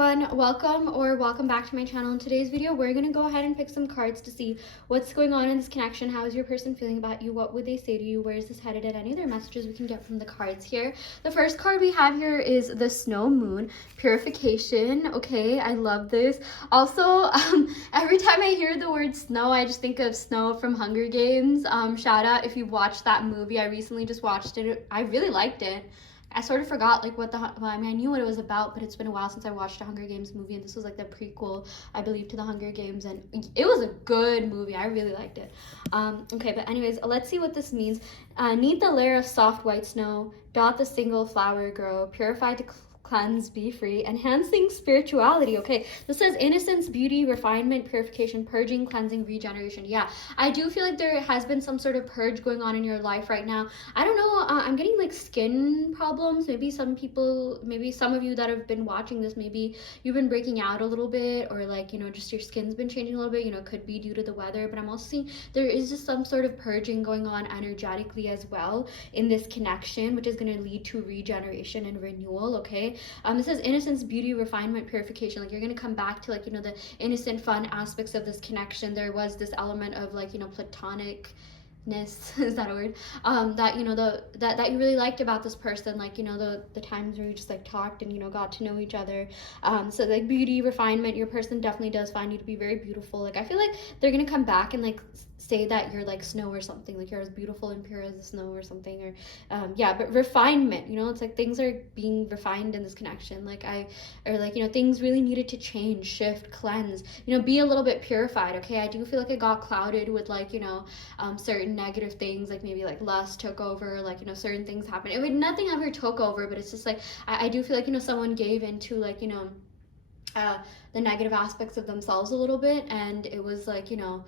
everyone, welcome back to my channel. In today's video, we're going to go ahead and pick some cards to see what's going on in this connection. How is your person feeling about you? What would they say to you? Where is this headed? And any other messages we can get from the cards here. The first card we have here is the Snow Moon, Purification. Okay, I love this. Also, every time I hear the word snow, I just think of Snow from Hunger Games. Shout out if you've watched that movie. I recently just watched it. I really liked it. I sort of forgot like I knew what it was about, but it's been a while since I watched a Hunger Games movie, and this was like the prequel, I believe, to the Hunger Games, and it was a good movie. I really liked it. Okay, but anyways, let's see what this means. Knead the layer of soft white snow, dot the single flower grow, purify to cleanse, be free, enhancing spirituality. Okay, this says innocence, beauty, refinement, purification, purging, cleansing, regeneration. Yeah, I do feel like there has been some sort of purge going on in your life right now. I don't know, I'm getting like skin problems. Maybe some of you that have been watching this, maybe you've been breaking out a little bit, or like, you know, just your skin's been changing a little bit. You know, it could be due to the weather, but I'm also seeing there is just some sort of purging going on energetically as well in this connection, which is going to lead to regeneration and renewal. Okay, it says innocence, beauty, refinement, purification. Like, you're going to come back to, like, you know, the innocent, fun aspects of this connection. There was this element of, like, you know, platonicness, is that a word, that, you know, that you really liked about this person, like, you know, the times where you just like talked and, you know, got to know each other. So like beauty, refinement, your person definitely does find you to be very beautiful. Like, I feel like they're gonna come back and like say that you're like snow or something, like you're as beautiful and pure as the snow or something, or yeah. But refinement, you know, it's like things are being refined in this connection, or like, you know, things really needed to change, shift, cleanse, you know, be a little bit purified. Okay, I do feel like it got clouded with, like, you know, certain negative things, like maybe like lust took over, like, you know, certain things happened. It would, nothing ever took over, but it's just like I do feel like, you know, someone gave into, like, you know, the negative aspects of themselves a little bit, and it was like, you know,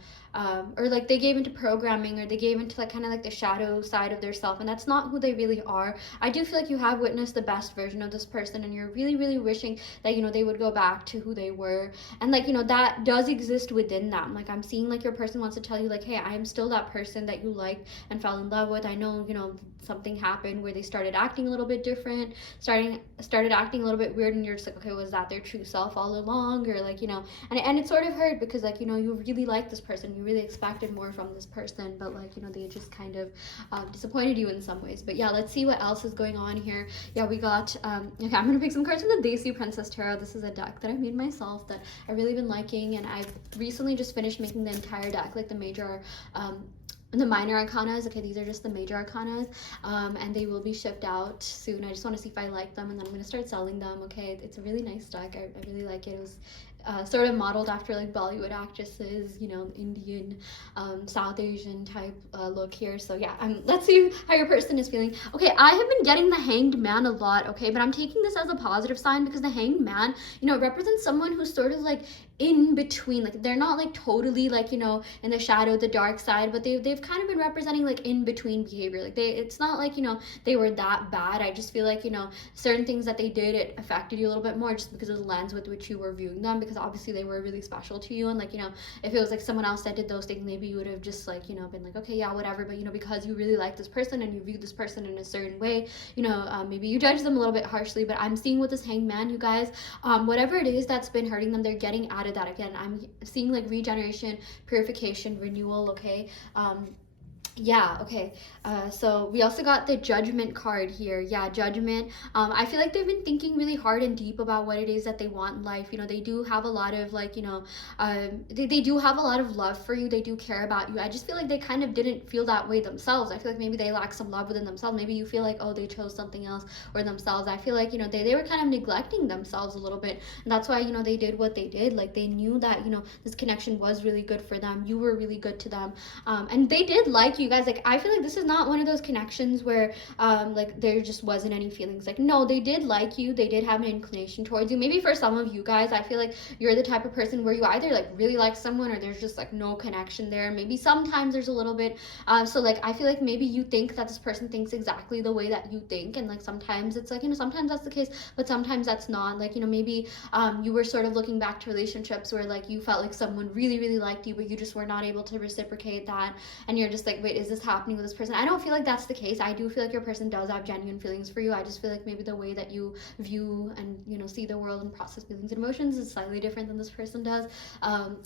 or like they gave into programming, or they gave into like kind of like the shadow side of their self, and that's not who they really are. I do feel like you have witnessed the best version of this person, and you're really, really wishing that, you know, they would go back to who they were, and like, you know, that does exist within them. Like, I'm seeing like your person wants to tell you, like, hey, I am still that person that you liked and fell in love with. I know, you know, something happened where they started acting a little bit different, started acting a little bit weird, and you're just like, okay, was that their true self all along? Or like, you know, and it sort of hurt because, like, you know, you really like this person, you really expected more from this person, but like, you know, they just kind of disappointed you in some ways. But yeah, let's see what else is going on here. Yeah, we got okay, I'm gonna pick some cards from the Desi Princess Tarot. This is a deck that I made myself that I've really been liking, and I've recently just finished making the entire deck, like the major the minor arcanas. Okay, these are just the major arcanas, and they will be shipped out soon. I just want to see if I like them, and then I'm going to start selling them. Okay, it's a really nice deck. I really like it. It was sort of modeled after like Bollywood actresses, you know, Indian, South Asian type look here. So yeah, let's see how your person is feeling. Okay, I have been getting the Hanged Man a lot, okay, but I'm taking this as a positive sign because the Hanged Man, you know, represents someone who's sort of like in between. Like, they're not like totally like, you know, in the shadow, the dark side, but they've kind of been representing like in between behavior. Like, it's not like, you know, they were that bad. I just feel like, you know, certain things that they did, it affected you a little bit more just because of the lens with which you were viewing them, because obviously they were really special to you. And like, you know, if it was like someone else that did those things, maybe you would have just like, you know, been like, okay, yeah, whatever. But, you know, because you really like this person and you view this person in a certain way, you know, maybe you judge them a little bit harshly. But I'm seeing with this Hanged Man, you guys, whatever it is that's been hurting them, they're getting out of that. Again, I'm seeing like regeneration, purification, renewal. Okay, yeah, okay, so we also got the Judgment card here. Yeah, Judgment. I feel like they've been thinking really hard and deep about what it is that they want in life. You know, they do have a lot of like, you know, they do have a lot of love for you. They do care about you. I just feel like they kind of didn't feel that way themselves. I feel like maybe they lack some love within themselves. Maybe you feel like, oh, they chose something else or themselves. I feel like, you know, they were kind of neglecting themselves a little bit, and that's why, you know, they did what they did. Like, they knew that, you know, this connection was really good for them. You were really good to them, and they did like you guys. Like, I feel like this is not one of those connections where like there just wasn't any feelings. Like, no, they did like you. They did have an inclination towards you. Maybe for some of you guys, I feel like you're the type of person where you either like really like someone or there's just like no connection there. Maybe sometimes there's a little bit, so like I feel like maybe you think that this person thinks exactly the way that you think, and like sometimes it's like, you know, sometimes that's the case, but sometimes that's not. Like, you know, maybe you were sort of looking back to relationships where like you felt like someone really, really liked you, but you just were not able to reciprocate that, and you're just like, wait, wait, is this happening with this person? I don't feel like that's the case. I do feel like your person does have genuine feelings for you. I just feel like maybe the way that you view and, you know, see the world and process feelings and emotions is slightly different than this person does.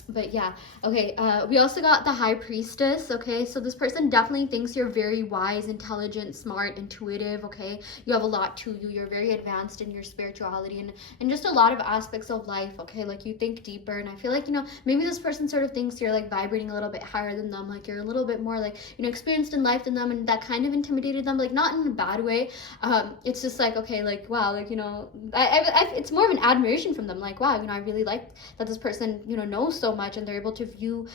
But yeah, okay. We also got the High Priestess. Okay, so this person definitely thinks you're very wise, intelligent, smart, intuitive. Okay, you have a lot to you. You're very advanced in your spirituality and just a lot of aspects of life. Okay, like you think deeper, and I feel like, you know, maybe this person sort of thinks you're like vibrating a little bit higher than them, like you're a little bit more like, you know, experienced in life than them, and that kind of intimidated them, like not in a bad way. It's just like, okay, like wow, like, you know, it's more of an admiration from them, like wow, you know, I really like that this person, you know, knows so much and they're able to view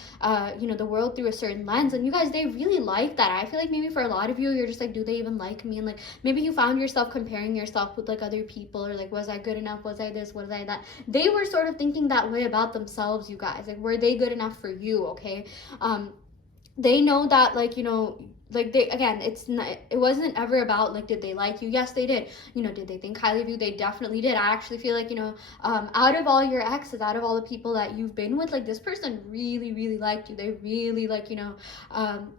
you know, the world through a certain lens. And you guys, they really like that. I feel like maybe for a lot of you, you're just like, do they even like me? And like maybe you found yourself comparing yourself with like other people, or like, was I good enough? Was I this? Was I that? They were sort of thinking that way about themselves, you guys. Like, were they good enough for you? Okay. They know that, like, you know, like they, again, it wasn't ever about like, did they like you? Yes, they did. You know, did they think highly of you? They definitely did. I actually feel like, you know, out of all your exes, out of all the people that you've been with, like this person really, really liked you. They really, like, you know,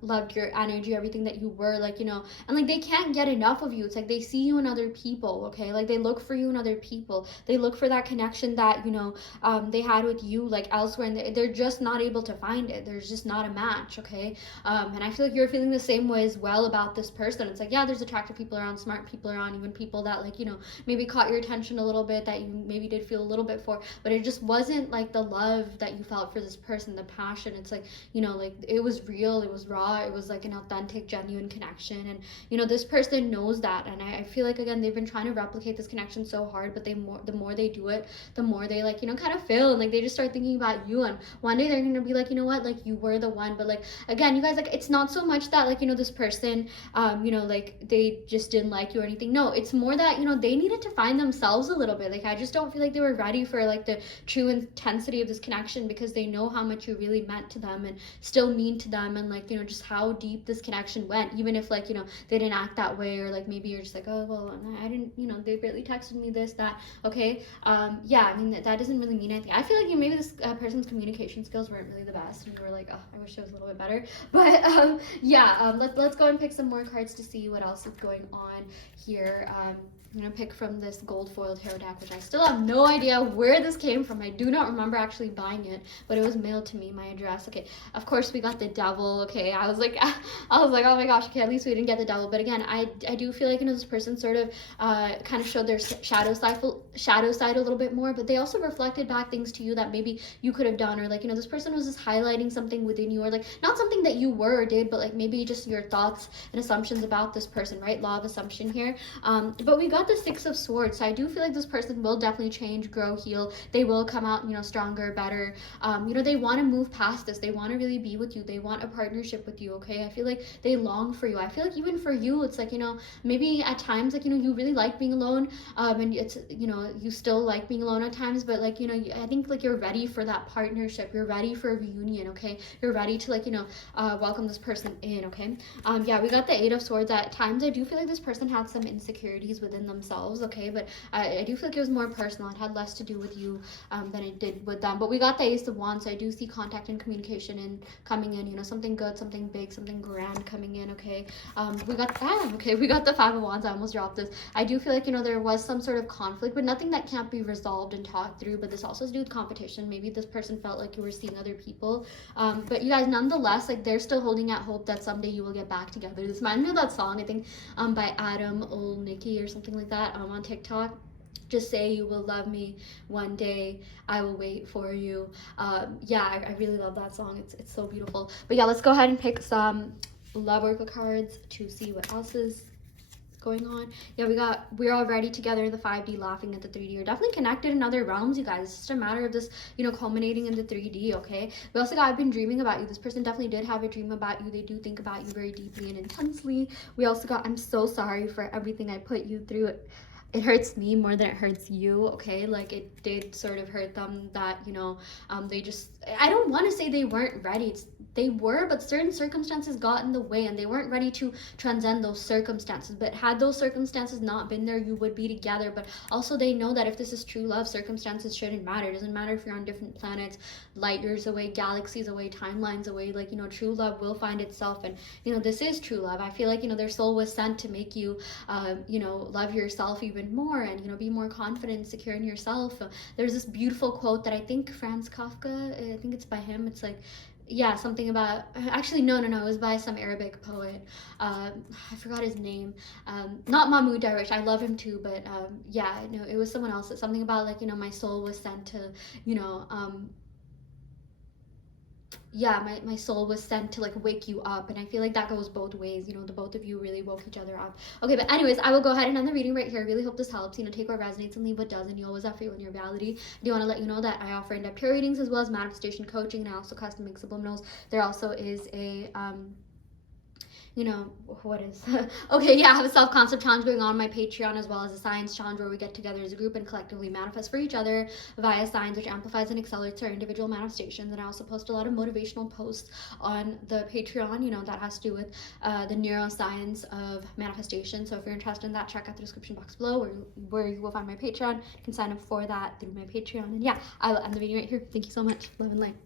loved your energy, everything that you were, like, you know, and like they can't get enough of you. It's like they see you in other people. Okay, like they look for you in other people. They look for that connection that, you know, they had with you like elsewhere, and they're just not able to find it. There's just not a match. Okay. And I feel like you're feeling the same way as well about this person. It's like, yeah, there's attractive people around, smart people around, even people that, like, you know, maybe caught your attention a little bit, that you maybe did feel a little bit for, but it just wasn't like the love that you felt for this person, the passion. It's like, you know, like it was real, it was raw, it was like an authentic, genuine connection. And, you know, this person knows that. And I feel like, again, they've been trying to replicate this connection so hard, but the more they do it, the more they, like, you know, kind of fail, and like they just start thinking about you. And one day they're gonna be like, you know what, like you were the one. But like, again, you guys, like it's not so much that, like, you know, this person you know, like they just didn't like you or anything. No, it's more that, you know, they needed to find themselves a little bit. Like I just don't feel like they were ready for like the true intensity of this connection, because they know how much you really meant to them and still mean to them, and like, you know, just how deep this connection went, even if, like, you know, they didn't act that way, or like maybe you're just like, oh well, I didn't, you know, they barely texted me this, that. Okay. Yeah, I mean that doesn't really mean anything. I feel like, you know, maybe this person's communication skills weren't really the best, and you were like, oh, I wish it was a little bit better. But yeah, let's go and pick some more cards to see what else is going on here. I'm gonna pick from this gold foiled tarot deck, which I still have no idea where this came from. I do not remember actually buying it, but it was mailed to me, my address. Okay, of course we got the devil. Okay, I was like, oh my gosh. Okay, at least we didn't get the devil. But again, I do feel like, you know, this person sort of kind of showed their shadow side a little bit more, but they also reflected back things to you that maybe you could have done, or like, you know, this person was just highlighting something within you, or like not something that you were or did, but like maybe just your thoughts and assumptions about this person, right? Law of assumption here. But we got the Six of Swords, so I do feel like this person will definitely change, grow, heal. They will come out, you know, stronger, better. You know, they want to move past this. They want to really be with you. They want a partnership with you. Okay, I feel like they long for you. I feel like even for you, it's like, you know, maybe at times, like, you know, you really like being alone, and it's, you know, you still like being alone at times, but like, you know, I think like you're ready for that partnership. You're ready for a reunion. Okay, you're ready to, like, you know, welcome this person in. Okay. Yeah, we got the Eight of Swords. At times I do feel like this person had some insecurities within themselves. Okay, but I do feel like it was more personal. It had less to do with you than it did with them. But we got the Ace of Wands, so I do see contact and communication and coming in, you know, something good, something big, something grand coming in. Okay. We got we got the Five of Wands. I almost dropped this. I do feel like, you know, there was some sort of conflict, but nothing that can't be resolved and talked through. But this also has to do with competition. Maybe this person felt like you were seeing other people, but you guys, nonetheless, like they're still holding out hope that someday you will get back together. This reminds me of that song, I think, by Adam Olnicki or something like that, on TikTok. Just say you will love me one day, I will wait for you. Yeah, I really love that song. It's so beautiful. But yeah, let's go ahead and pick some love oracle cards to see what else is going on. Yeah, we're already together in the 5D, laughing at the 3D. You're definitely connected in other realms, you guys. It's just a matter of this, you know, culminating in the 3D. Okay, we also got, I've been dreaming about you. This person definitely did have a dream about you. They do think about you very deeply and intensely. We also got, I'm so sorry for everything I put you through. It hurts me more than it hurts you. Okay, like it did sort of hurt them that, you know, they just, I don't want to say they weren't ready. they were, but certain circumstances got in the way and they weren't ready to transcend those circumstances. But had those circumstances not been there, you would be together. But also they know that if this is true love, circumstances shouldn't matter. It doesn't matter if you're on different planets, light years away, galaxies away, timelines away. Like, you know, true love will find itself. And, you know, this is true love. I feel like, you know, their soul was sent to make you, you know, love yourself even more and, you know, be more confident and secure in yourself. There's this beautiful quote that I think Franz Kafka, I think it's by him. It's like, yeah, something about, actually no, it was by some Arabic poet. I forgot his name. Not Mahmoud Darwish, I love him too, but yeah, no, it was someone else. It's something about, like, you know, my soul was sent to, you know, yeah, my soul was sent to, like, wake you up. And I feel like that goes both ways. You know, the both of you really woke each other up. Okay, but anyways, I will go ahead and end the reading right here. I really hope this helps. You know, take what resonates and leave what doesn't. You always have free will in your reality. I do want to let you know that I offer in-depth tarot readings as well as manifestation coaching, and I also custom make subliminals. There also is a you know, what is okay, yeah, I have a self-concept challenge going on my Patreon, as well as a science challenge where we get together as a group and collectively manifest for each other via signs, which amplifies and accelerates our individual manifestations. And I also post a lot of motivational posts on the Patreon, you know, that has to do with the neuroscience of manifestation. So if you're interested in that, check out the description box below where you will find my Patreon. You can sign up for that through my Patreon. And yeah, I will end the video right here. Thank you so much. Love and light.